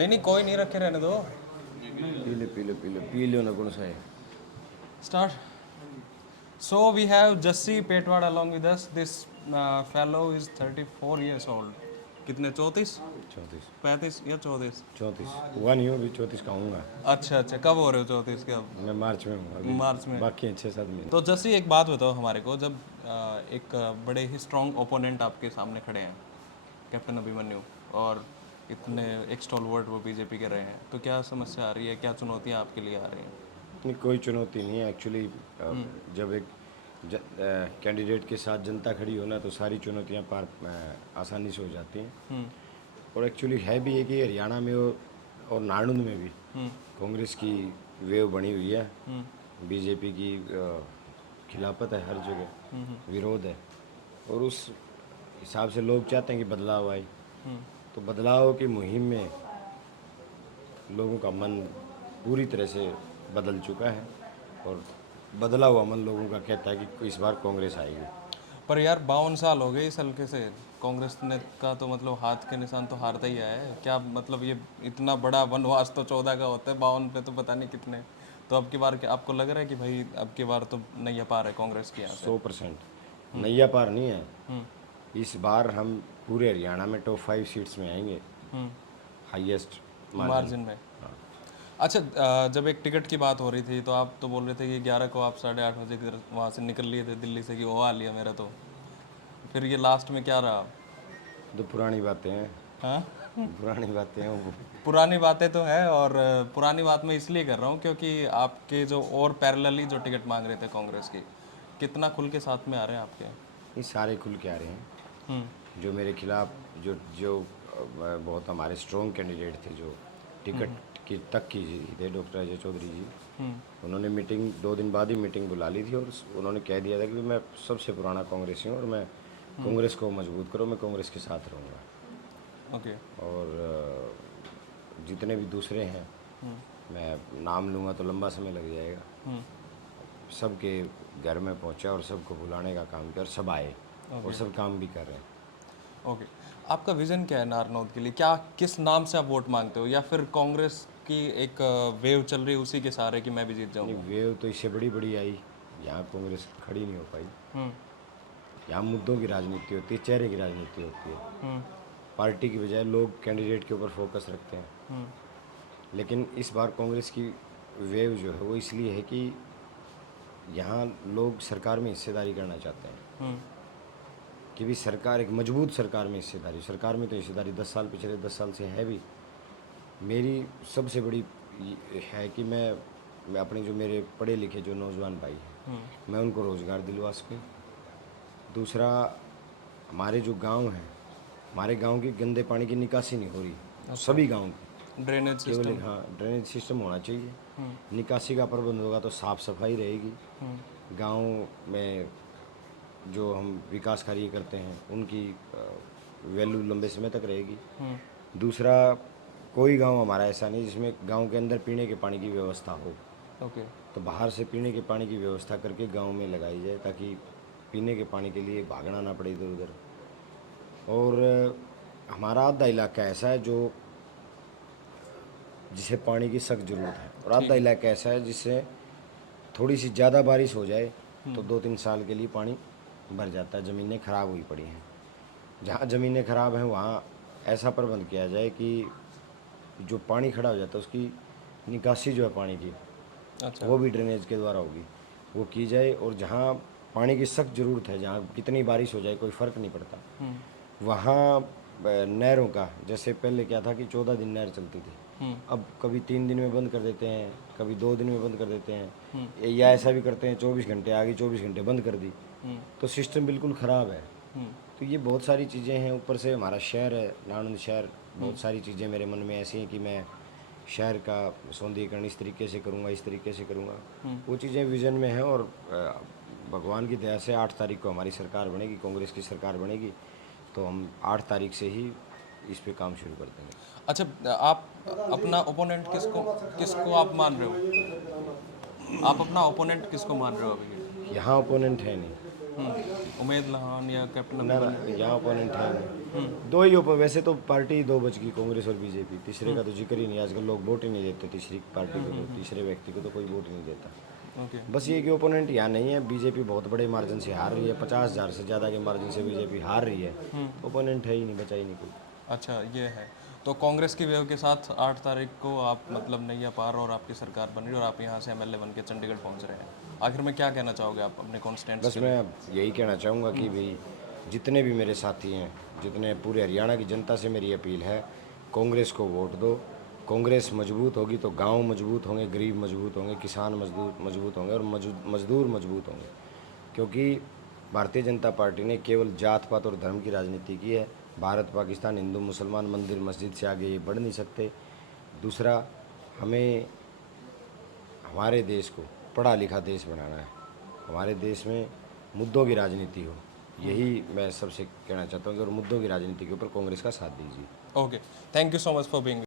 नहीं नहीं कोई नहीं, रखे रहने दो। पी लो ना, कौन सा है? Start. So we have Jassi Petwad along with us. This fellow is 34 years old. कितने 34? 34। 35 या 34? 34 हुआ नहीं हो, अभी 34 का हूँगा। अच्छा अच्छा, कब हो रहे हो 34 के अब? मैं मार्च में हूँ अभी। मार्च में। बाकी हैं 6-7 महीने। तो जैसे एक बात बताओ हमारे को, जब एक बड़े ही स्ट्रॉन्ग ओपोनेंट आपके सामने खड़े हैं, कैप्टन अभिमन्यु, और इतने एक स्टॉलवर्ड वो बीजेपी के रहे हैं, तो क्या समस्या आ रही है, क्या चुनौतियां आपके लिए आ रही हैं? नहीं, कोई चुनौती नहीं है एक्चुअली। जब एक कैंडिडेट के साथ जनता खड़ी हो ना, तो सारी चुनौतियां पार आसानी से हो जाती हैं। और एक्चुअली है भी है कि हरियाणा में और नारनौल में भी कांग्रेस की वेव बनी हुई है। बीजेपी की खिलाफत है, हर जगह विरोध है, और उस हिसाब से लोग चाहते हैं कि बदलाव आए। तो बदलाव की मुहिम में लोगों का मन पूरी तरह से बदल चुका है, और बदला हुआ मन लोगों का कहता है कि इस बार कांग्रेस आएगी। पर यार 52 साल हो गए इस हल्के से, कांग्रेस ने का तो मतलब हाथ के निशान तो हारता ही आया है। क्या मतलब ये इतना बड़ा वनवास तो 14 का होता है, 52 पे तो पता नहीं कितने। तो अब की बार क्या आपको लग रहा है कि भाई अब की बार तो नहीं पार है कांग्रेस की यहाँ से? 100% नैया पार नहीं है। इस बार हम पूरे हरियाणा में टॉप 5 सीट्स में आएंगे, हाईएस्ट मार्जिन में। अच्छा, जब एक टिकट की बात हो रही थी तो आप तो बोल रहे थे कि 11 को आप 8:30 बजे वहाँ से निकल लिए थे दिल्ली से कि वो आ लिया मेरा, तो फिर ये लास्ट में क्या रहा? तो पुरानी बातें हैं। हाँ, पुरानी बातें हैं वो। पुरानी बातें तो है, और पुरानी बात मैं इसलिए कर रहा हूँ क्योंकि आपके जो और पैरेलली जो टिकट मांग रहे थे कांग्रेस की, कितना खुल के साथ में आ रहे हैं आपके? ये सारे खुल के आ रहे हैं। जो मेरे खिलाफ जो जो बहुत हमारे स्ट्रॉन्ग कैंडिडेट थे, जो टिकट की तक की जी थे, डॉक्टर अजय चौधरी जी, उन्होंने मीटिंग 2 दिन बाद ही मीटिंग बुला ली थी, और उन्होंने कह दिया था कि मैं सबसे पुराना कांग्रेसी हूँ, और मैं कांग्रेस को मजबूत करो, मैं कांग्रेस के साथ रहूँगा। ओके। और जितने भी दूसरे हैं, मैं नाम लूँगा तो लंबा समय लग जाएगा। सबके घर में पहुँचा और सबको बुलाने का काम किया, और सब आए, और सब काम भी कर रहे हैं। ओके, आपका विजन क्या है नारनौल के लिए? क्या किस नाम से आप वोट मांगते हो, या फिर कांग्रेस की एक वेव चल रही है उसी के सहारे कि मैं भी जीत नहीं, जाऊँ? वेव तो इससे बड़ी बड़ी आई, यहाँ कांग्रेस खड़ी नहीं हो पाई। यहाँ मुद्दों की राजनीति होती है, चेहरे की राजनीति होती है। पार्टी की बजाय लोग कैंडिडेट के ऊपर फोकस रखते हैं। लेकिन इस बार कांग्रेस की वेव जो है वो इसलिए है कि यहाँ लोग सरकार में हिस्सेदारी करना चाहते हैं, कि भी सरकार, एक मजबूत सरकार में हिस्सेदारी। सरकार में तो हिस्सेदारी 10 साल पिछले 10 साल से है भी। मेरी सबसे बड़ी है कि मैं अपने जो मेरे पढ़े लिखे जो नौजवान भाई हैं, मैं उनको रोज़गार दिलवा सकूँ। दूसरा, हमारे जो गांव हैं, हमारे गांव की गंदे पानी की निकासी नहीं हो रही। सभी गांव की ड्रेनेज केवल सिस्टम। हाँ, ड्रेनेज सिस्टम होना चाहिए। निकासी का प्रबंध होगा तो साफ़ सफाई रहेगी। गांव में जो हम विकास कार्य करते हैं उनकी वैल्यू लंबे समय तक रहेगी। दूसरा, कोई गांव हमारा ऐसा नहीं जिसमें गांव के अंदर पीने के पानी की व्यवस्था हो। ओके। तो बाहर से पीने के पानी की व्यवस्था करके गांव में लगाई जाए, ताकि पीने के पानी के लिए भागना ना पड़े इधर उधर। और हमारा आधा इलाका ऐसा है जो जिसे पानी की सख्त ज़रूरत है, और आधा इलाका ऐसा है जिससे थोड़ी सी ज़्यादा बारिश हो जाए तो 2-3 साल के लिए पानी भर जाता है। ज़मीनें ख़राब हुई पड़ी हैं। जहाँ ज़मीनें ख़राब हैं वहाँ ऐसा प्रबंध किया जाए कि जो पानी खड़ा हो जाता है उसकी निकासी जो है पानी की, अच्छा। वो भी ड्रेनेज के द्वारा होगी, वो की जाए। और जहाँ पानी की सख्त ज़रूरत है, जहाँ कितनी बारिश हो जाए कोई फ़र्क नहीं पड़ता, वहाँ नहरों का, जैसे पहले क्या था कि 14 दिन नहर चलती थी, अब कभी 3 दिन में बंद कर देते हैं, कभी 2 दिन में बंद कर देते हैं, या ऐसा भी करते हैं 24 घंटे आ गई, 24 घंटे बंद कर दी। तो सिस्टम बिल्कुल ख़राब है। तो ये बहुत सारी चीज़ें हैं। ऊपर से हमारा शहर है नानंद शहर, बहुत सारी चीज़ें मेरे मन में ऐसी हैं कि मैं शहर का सौंदर्यीकरण इस तरीके से करूँगा, इस तरीके से करूँगा। वो चीज़ें विज़न में हैं, और भगवान की दया से 8 तारीख को हमारी सरकार बनेगी, कांग्रेस की सरकार बनेगी, तो हम 8 तारीख से ही इस पे काम शुरू कर देंगे। अच्छा, आप अपना ओपोनेंट किसको किसको आप मान रहे हो? आप अपना ओपोनेंट किसको मान रहे हो अभी? यहाँ ओपोनेंट है नहीं। उमेद लहान या कैप्टन ना ना यहाँ ओपोनेंट है नहीं। दो ही वैसे तो पार्टी दो बच गई, कांग्रेस और बीजेपी। तीसरे का तो जिक्र ही नहीं, आजकल लोग वोट ही नहीं देते तीसरी पार्टी को, तो तीसरे व्यक्ति को तो कोई वोट ही नहीं देता। ओके। बस ये कि ओपोनेंट यहाँ नहीं है, बीजेपी बहुत बड़े मार्जिन से हार रही है, 50,000 से ज़्यादा के मार्जिन से बीजेपी हार रही है। ओपोनेंट है ही नहीं, बचा ही नहीं कोई। अच्छा, ये है। तो कांग्रेस की वेव के साथ 8 तारीख को आप मतलब नैया पार और आपकी सरकार बन रही है और आप यहाँ से एमएलए बन के चंडीगढ़ पहुँच रहे हैं। आखिर में क्या कहना चाहोगे आप अपने कॉन्स्टिट्यूंट्स बस मैं अब यही कहना चाहूँगा कि भाई जितने भी मेरे साथी हैं, जितने पूरे हरियाणा की जनता से मेरी अपील है, कांग्रेस को वोट दो। कांग्रेस मजबूत होगी तो गांव मजबूत होंगे, गरीब मजबूत होंगे, किसान मजबूत होंगे और मजदूर मजबूत होंगे। क्योंकि भारतीय जनता पार्टी ने केवल जात पात और धर्म की राजनीति की है। भारत पाकिस्तान, हिंदू मुसलमान, मंदिर मस्जिद से आगे ये बढ़ नहीं सकते। दूसरा, हमें हमारे देश को पढ़ा लिखा देश बनाना है। हमारे देश में मुद्दों की राजनीति हो, यही मैं सबसे कहना चाहता हूँ कि और मुद्दों की राजनीति के ऊपर कांग्रेस का साथ दीजिए। Okay, thank you so much for being